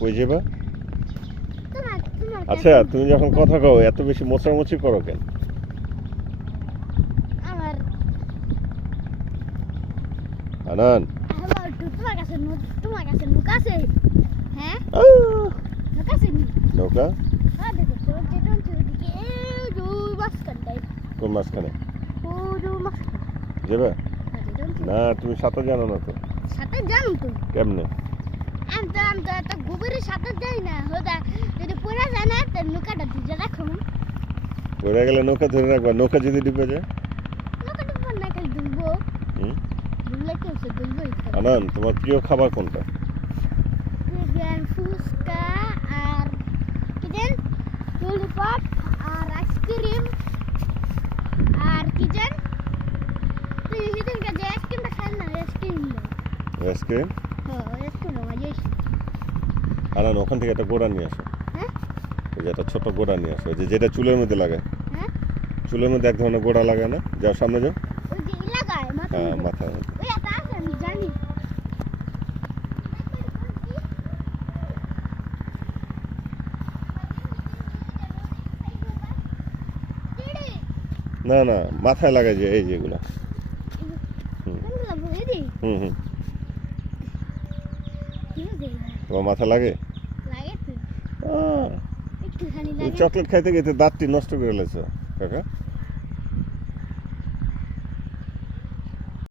কই যাবা? তোমার আচ্ছা তুমি যখন কথা কও এত বেশি মোছামুছি করো কেন? আমার আনান হ্যালো তোমার কাছে নুক আছে হ্যাঁ নুক আছে নি নৌকা হ্যাঁ দেখো তো যেটা ওদিকে এই যে মাঝখানটাই কোন মাঝখানে ও যে মাঝখানে যাবে? যেটা না তুমি সাঁতার জানো না তো। সাথে জানো তো কেমনে? আমি তো এত গভীরে সাঁতার যাই না হোদা যদি পড়ে যায় না তো নৌকাটা ভিজে রাখুন পড়ে গেলে নৌকা ধরে রাখবা, নৌকা যদি ডুবে যায়? নৌকাটা পর না খালি দুলবো হুম? দুললে কেউ সে দুলবোই আনান তোমার প্রিয় খাবার কোনটা? চিকেন ফুচকা আর চিকেন ললিপপ আর আইসক্রিম আর চিকেন তুই সেদিন যে আইসক্রিমটা খাই না আইসক্রিম আইসক্রিম? হ্যাঁ আইসক্রিম মজা আনান ওখান থেকে একটা গোড়া নিয়ে আসো। হ্যাঁ ওই যে একটা ছোট গোড়া নিয়ে আসো, যেটা চুলের মধ্যে লাগে। হ্যাঁ চুলের মধ্যে এক ধরনের গোড়া লাগে না? যাও সামনে যাও। ওই যে এলাকায় হ্যাঁ মাথা মাথায়। ওই এটা আছে আমি জানি না না মাথায় লাগে যে এই যেগুলো। হুম হুম তোমার মাথা লাগে? লাগে তো আহ, একটুখানি তুমি লাগে চকলেট খাইতে গেতে দাঁতটি নষ্ট করে লেছো কাকা।